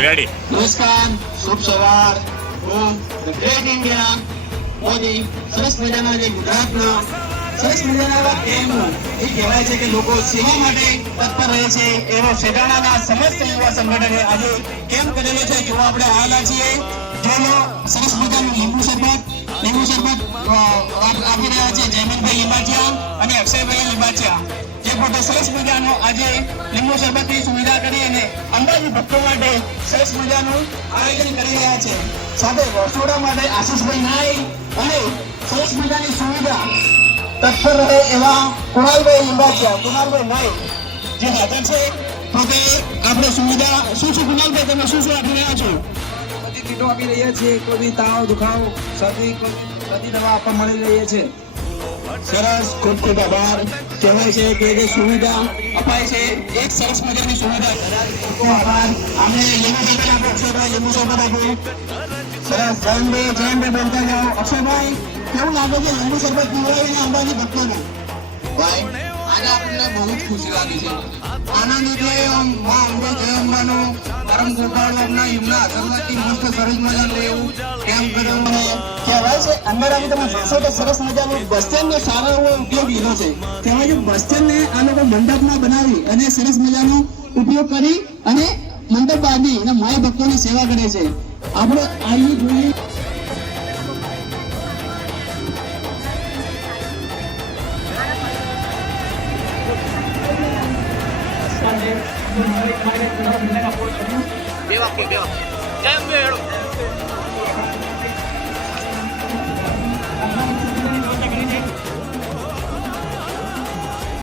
Ready. નમસ્કાર, શુભ સવાર. હું ગ્રેટ ઇન્ડિયા મોદી સરસ મજાના જે ગુજરાતના સરસ મજાના કેમ્પનું એ કહેવાય છે કે લોકો સેવા માટે તત્પર રહે છે એવો સેડાણાના સમસ્ત યુવા સંગઠને આજે કેમ્પ કરેલો છે. જો આપણે આવેલા છીએ જેનો સરસ મજાનું લીંબુ શરબત આપી રહ્યા છે જયમીનભાઈ લીંબાચિયા અને અક્ષયભાઈ લીંબાચિયા, જે પોતે સરસ મજાનો આજે લીંબુ શરબતની સુવિધા કરી અને અંબાજી ભક્તો માટે સરસ મજાનું આયોજન કરી રહ્યા છે. સાથે રસોડા માટે આશીષભાઈ નાઈ અને સરસ મજાની સુવિધા તત્પર રહે એવા કુણાલભાઈ લીંબાચિયા નાઈ જે હાજર છે. તો કે આપણે સુવિધા શું કુણાલભાઈ તમે શું આપી રહ્યા છો? બધી કીટો આપી રહ્યા છીએ. કોઈ બી તાવ દુખાવો શરદી બધી દવા આપવા મળી રહી છે. સરસ, ખૂબ ખૂબ આભાર. કહેવાય છે કે જે સુવિધા અપાય છે એક સરસ મજાની સુવિધા. આભાર. આપણે લીંબુ શરબત આપો અક્ષયભાઈ, લીંબુ શરબત આપો. સરસ, જયંતભાઈ બોલતા જાઓ. અક્ષયભાઈ, કેવું લાગે છે લીંબુ શરબત પીવડાવીને અંબાજી ભક્તોને? ભાઈ, આજે આપણને બહુ જ ખુશી લાગી છે. આનંદ એટલે મા અંબે જય અંબાનું પરમ ગોપાળના યુગના શરૂઆતથી મસ્ત સરસ મજાનું એવું કેમ્પ કર્યો. કહેવાય છે અંદર આવી તમે જોશો તો સરસ મજાનું બસ સ્ટેન્ડનો સારો એવો ઉપયોગ લીધો છે. કહેવાય છે બસ સ્ટેન્ડને આ લોકો મંડપમાં બનાવી અને સરસ મજાનો ઉપયોગ કરી અને મંડપ બાંધી અને માય ભક્તોની સેવા કરે છે. આપણે અહીં જોઈએ બે વાક્ય કેમ બે હેડો